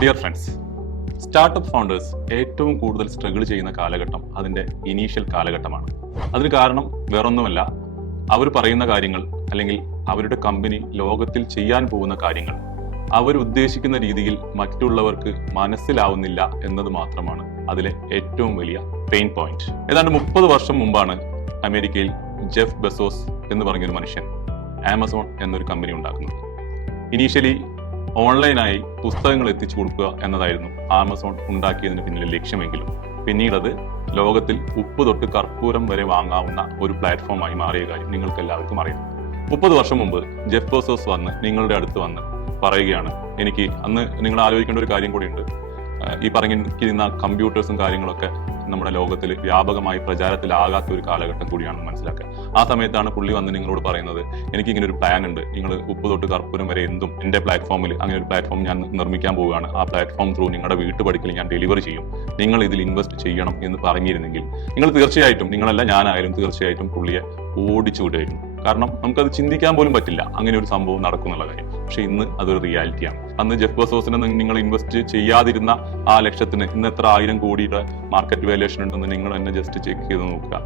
Dear friends, startup founders ഏറ്റവും കൂടുതൽ struggle ചെയ്യുന്ന കാലഘട്ടം അതിൻ്റെ ഇനീഷ്യൽ കാലഘട്ടമാണ്. അതിന് കാരണം വേറൊന്നുമല്ല, അവർ പറയുന്ന കാര്യങ്ങൾ അല്ലെങ്കിൽ അവരുടെ കമ്പനി ലോകത്തിൽ ചെയ്യാൻ പോകുന്ന കാര്യങ്ങൾ അവരുദ്ദേശിക്കുന്ന രീതിയിൽ മറ്റുള്ളവർക്ക് മനസ്സിലാവുന്നില്ല എന്നത് മാത്രമാണ് അതിലെ ഏറ്റവും വലിയ പെയിൻ പോയിന്റ്. ഏതാണ്ട് 30 വർഷം മുമ്പാണ് അമേരിക്കയിൽ ജെഫ് ബെസോസ് എന്ന് പറഞ്ഞൊരു മനുഷ്യൻ ആമസോൺ എന്നൊരു കമ്പനി ഉണ്ടാക്കുന്നത്. ഇനീഷ്യലി ഓൺലൈനായി പുസ്തകങ്ങൾ എത്തിച്ചു കൊടുക്കുക എന്നതായിരുന്നു ആമസോൺ ഉണ്ടാക്കിയതിന് പിന്നിലെ ലക്ഷ്യമെങ്കിലും പിന്നീട് അത് ലോകത്തിൽ ഉപ്പ് തൊട്ട് കർപ്പൂരം വരെ വാങ്ങാവുന്ന ഒരു പ്ലാറ്റ്ഫോമായി മാറിയ കാര്യം നിങ്ങൾക്ക് എല്ലാവർക്കും അറിയാം. 30 വർഷം മുമ്പ് ജെഫ് ബെസോസ് വന്ന് നിങ്ങളുടെ അടുത്ത് വന്ന് പറയുകയാണ്, എനിക്ക് അന്ന് നിങ്ങൾ ആലോചിക്കേണ്ട ഒരു കാര്യം കൂടിയുണ്ട്. ഈ പറഞ്ഞിരിക്കുന്ന കമ്പ്യൂട്ടേഴ്സും കാര്യങ്ങളൊക്കെ നമ്മുടെ ലോകത്തിൽ വ്യാപകമായി പ്രചാരത്തിലാകാത്ത ഒരു കാലഘട്ടം കൂടിയാണെന്ന് മനസ്സിലാക്കുക. ആ സമയത്താണ് പുള്ളി വന്ന് നിങ്ങളോട് പറയുന്നത്, എനിക്കിങ്ങനെ ഒരു പ്ലാൻ ഉണ്ട്, നിങ്ങൾ ഉപ്പ് തൊട്ട് കർപ്പൂരം വരെ എന്തും എൻ്റെ പ്ലാറ്റ്ഫോമിൽ അങ്ങനെ ഒരു പ്ലാറ്റ്ഫോം ഞാൻ നിർമ്മിക്കാൻ പോവുകയാണ്, ആ പ്ലാറ്റ്ഫോം ത്രൂ നിങ്ങളുടെ വീട്ടുപടിക്കൽ ഞാൻ ഡെലിവറി ചെയ്യും, നിങ്ങൾ ഇതിൽ ഇൻവെസ്റ്റ് ചെയ്യണം എന്ന് പറഞ്ഞിരുന്നെങ്കിൽ നിങ്ങൾ തീർച്ചയായിട്ടും, നിങ്ങളല്ല ഞാനായാലും തീർച്ചയായിട്ടും പുള്ളിയെ ഓടിച്ചു വിടുമായിരുന്നു. കാരണം നമുക്കത് ചിന്തിക്കാൻ പോലും പറ്റില്ല അങ്ങനെ ഒരു സംഭവം നടക്കുന്നുള്ള കാര്യം. പക്ഷെ ഇന്ന് അതൊരു റിയാലിറ്റിയാണ്. അന്ന് ജെഫ് ബെസോസിനെ നിങ്ങൾ ഇൻവെസ്റ്റ് ചെയ്യാതിരുന്ന ആ ലക്ഷ്യത്തിന് ഇന്ന് എത്ര 1000 കോടിയുടെ മാർക്കറ്റ് വാല്യൂഷൻ ഉണ്ടെന്ന് നിങ്ങൾ തന്നെ ജസ്റ്റ് ചെക്ക് ചെയ്ത് നോക്കുക.